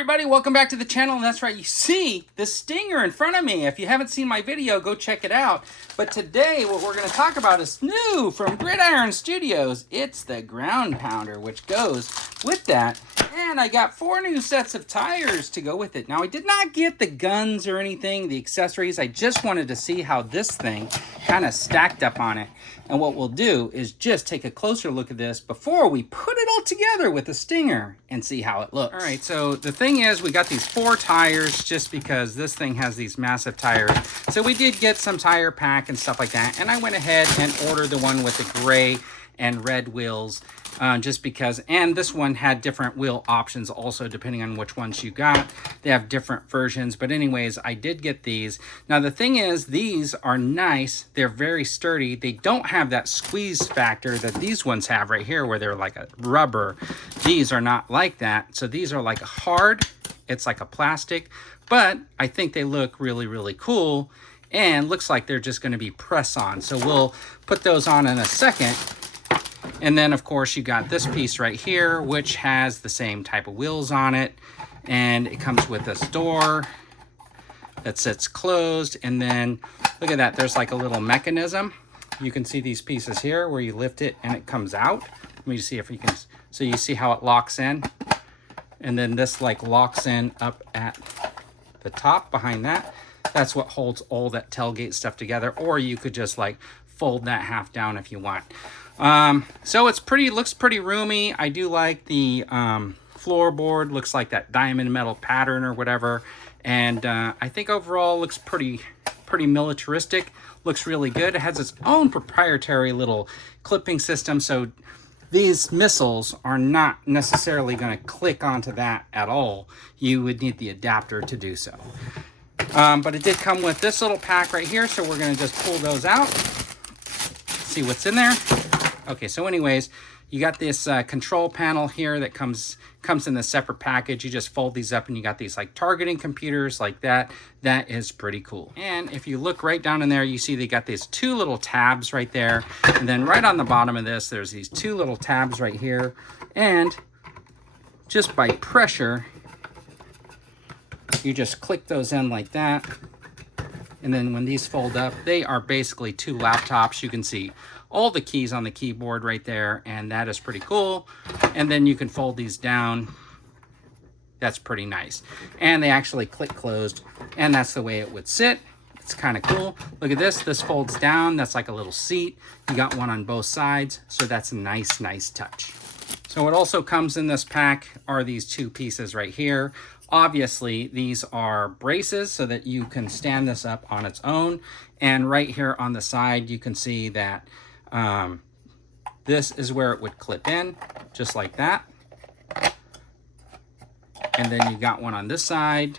everybody, welcome back to the channel. And that's right, you see the stinger in front of me. If you haven't seen my video, go check it out. But today what we're going to talk about is new from GridIron Studios. It's the ground pounder, which goes with that. And I got 4 new sets of tires to go with it. Now I did not get the guns or anything, the accessories. I just wanted to see how this thing kind of stacked up on it. And what we'll do is just take a closer look at this before we put it all together with the stinger and see how it looks. All right, so the thing is, we got these 4 tires just because this thing has these massive tires. So we did get some tire pack and stuff like that. And I went ahead and ordered the one with the gray and red wheels just because, and this one had different wheel options also depending on which ones you got. They have different versions, but anyways, I did get these. Now the thing is, these are nice, they're very sturdy. They don't have that squeeze factor that these ones have right here where they're like a rubber. These are not like that, so these are like a hard, it's like a plastic, but I think they look really, really cool and looks like they're just going to be press on. So we'll put those on in a second. And then of course you got this piece right here, which has the same type of wheels on it. And it comes with this door that sits closed. And then look at that, there's like a little mechanism. You can see these pieces here where you lift it and it comes out. Let me see if you can, so you see how it locks in. And then this like locks in up at the top behind that. That's what holds all that tailgate stuff together. Or you could just like fold that half down if you want. So it's looks pretty roomy. I do like the floorboard, looks like that diamond metal pattern or whatever. And I think overall looks pretty militaristic. Looks really good. It has its own proprietary little clipping system. So these missiles are not necessarily going to click onto that at all. You would need the adapter to do so. But it did come with this little pack right here. So we're going to just pull those out. See what's in there. Okay, so anyways, you got this control panel here that comes in a separate package. You just fold these up and you got these like targeting computers like that. That is pretty cool. And if you look right down in there, you see they got these 2 little tabs right there. And then right on the bottom of this, there's these 2 little tabs right here. And just by pressure, you just click those in like that. And then when these fold up, they are basically 2 laptops. You can see all the keys on the keyboard right there, and that is pretty cool. And then you can fold these down. That's pretty nice. And they actually click closed, and that's the way it would sit. It's kind of cool. Look at this. This folds down. That's like a little seat. You got one on both sides, so that's a nice touch. So what also comes in this pack are these 2 pieces right here. Obviously, these are braces so that you can stand this up on its own. And right here on the side, you can see that this is where it would clip in, just like that. And then you got one on this side.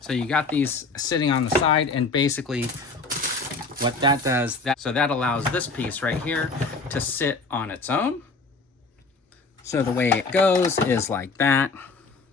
So you got these sitting on the side, and basically what that does, so that allows this piece right here to sit on its own. So the way it goes is like that.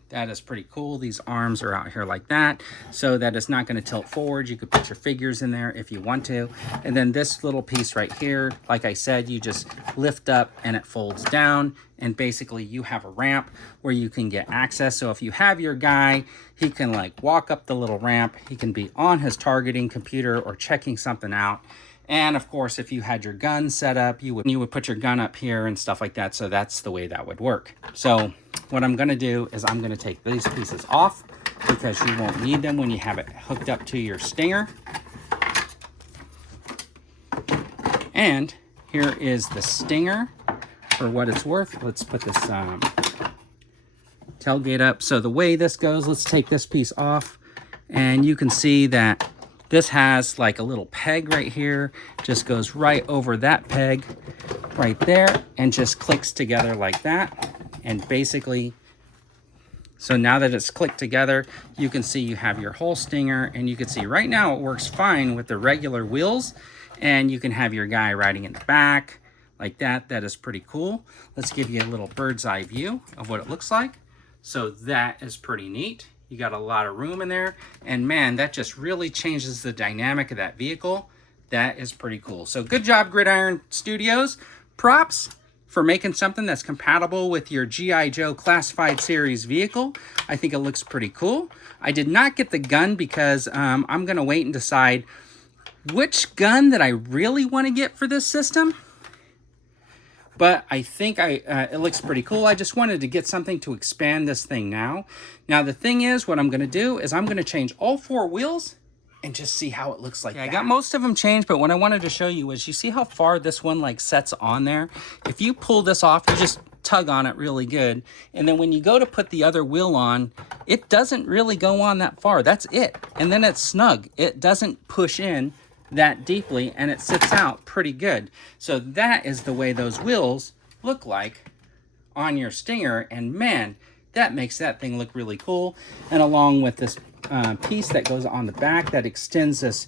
That is pretty cool. These arms are out here like that, so that it's not going to tilt forward. You could put your figures in there if you want to. And then this little piece right here, like I said, you just lift up and it folds down. And basically you have a ramp where you can get access. So if you have your guy, he can like walk up the little ramp. He can be on his targeting computer or checking something out. And of course, if you had your gun set up, you would put your gun up here and stuff like that. So that's the way that would work. So what I'm going to do is I'm going to take these pieces off because you won't need them when you have it hooked up to your stinger. And here is the stinger for what it's worth. Let's put this tailgate up. So the way this goes, let's take this piece off, and you can see that this has like a little peg right here, just goes right over that peg right there and just clicks together like that. And basically, so now that it's clicked together, you can see you have your whole stinger, and you can see right now it works fine with the regular wheels, and you can have your guy riding in the back like that. That is pretty cool. Let's give you a little bird's eye view of what it looks like. So that is pretty neat. You got a lot of room in there, and man, that just really changes the dynamic of that vehicle. That is pretty cool. So good job, GridIron Studios. Props for making something that's compatible with your G.I. Joe Classified series vehicle. I think it looks pretty cool. I did not get the gun because I'm going to wait and decide which gun that I really want to get for this system. But I think it looks pretty cool. I just wanted to get something to expand this thing now. Now the thing is, what I'm going to do is I'm going to change all 4 wheels and just see how it looks like. I got most of them changed, but what I wanted to show you is, you see how far this one like sets on there? If you pull this off, you just tug on it really good. And then when you go to put the other wheel on, it doesn't really go on that far. That's it. And then it's snug. It doesn't push in that deeply, and it sits out pretty good. So that is the way those wheels look like on your Stinger, and man, that makes that thing look really cool. And along with this piece that goes on the back that extends this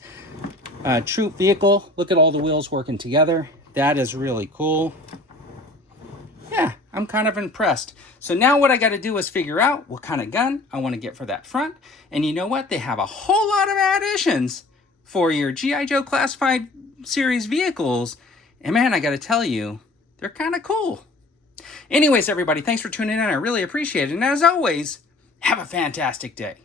troop vehicle, look at all the wheels working together. That is really cool. Yeah, I'm kind of impressed. So now what I got to do is figure out what kind of gun I want to get for that front. And you know what? They have a whole lot of additions for your G.I. Joe Classified series vehicles. And man, I got to tell you, they're kind of cool. Anyways, everybody, thanks for tuning in. I really appreciate it. And as always, have a fantastic day.